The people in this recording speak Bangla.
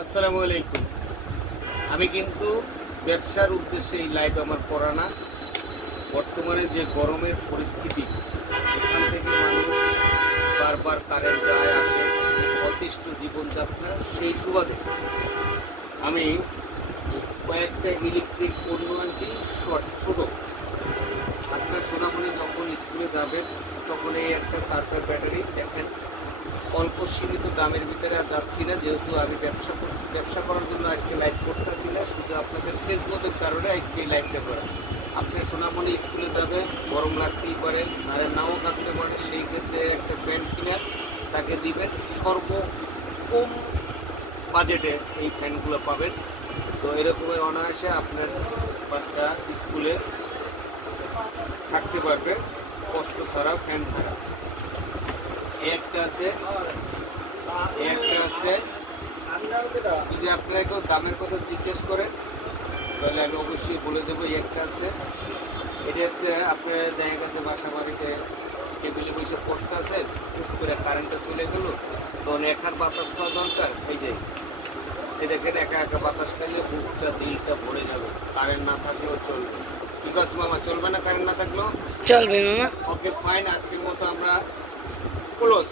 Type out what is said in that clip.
আসসালামু আলাইকুম। আমি কিন্তু ব্যবসার উদ্দেশ্যে এই লাইভ আমার করা না। বর্তমানে যে গরমের পরিস্থিতি, এখান থেকে মানুষ বারবার কারেন্ট যায় আসে, অতিষ্ঠ জীবনযাত্রা, সেই সুবাদে আমি কয়েকটা ইলেকট্রিক পণ্য আনছি ছোটো। আপনার সোনামণি যখন স্কুলে যাবেন তখন এই একটা চার্জার ব্যাটারি দেখেন, অল্প সীমিত দামের ভিতরে আর যাচ্ছি না, যেহেতু আমি ব্যবসা করার জন্য আজকে লাইভ করতেছি না, শুধু আপনাদের ফেসবুকের কারণে আজকে এই লাইভটা করা। আপনার সোনামণি স্কুলে যাবে, গরম লাগতেই পারে, আর নাও থাকতে পারে, সেই ক্ষেত্রে একটা ফ্যান কিনে তাকে দিবেন। সর্বকম বাজেটে এই ফ্যানগুলো পাবেন। তো এরকমের অনায়াসে আপনার বাচ্চা স্কুলে থাকতে পারবে কষ্ট ছাড়া, ফ্যান ছাড়া। একটা আছে যদি আপনারা কেউ দামের কথা জিজ্ঞেস করেন তাহলে আমি অবশ্যই বলে দেবো। একটা আছে, এটাতে আপনার দেখা গেছে বাসা বাড়িতে টেবিলে বসে পড়তে আছেন, খুব করে কারেন্টটা চলে গেল, তখন একার বাতাস খাওয়া দরকার। এই যে এটাকে একা একা বাতাস খাইলে বুকটা দিলটা ভরে যাবে। কারেন্ট না থাকলেও চলবে। ঠিক আছে মামা, চলবে না কারেন্ট না থাকলেও? চলবে মামা। ওকে ফাইন, আজকের মতো আমরা ক্লোজ।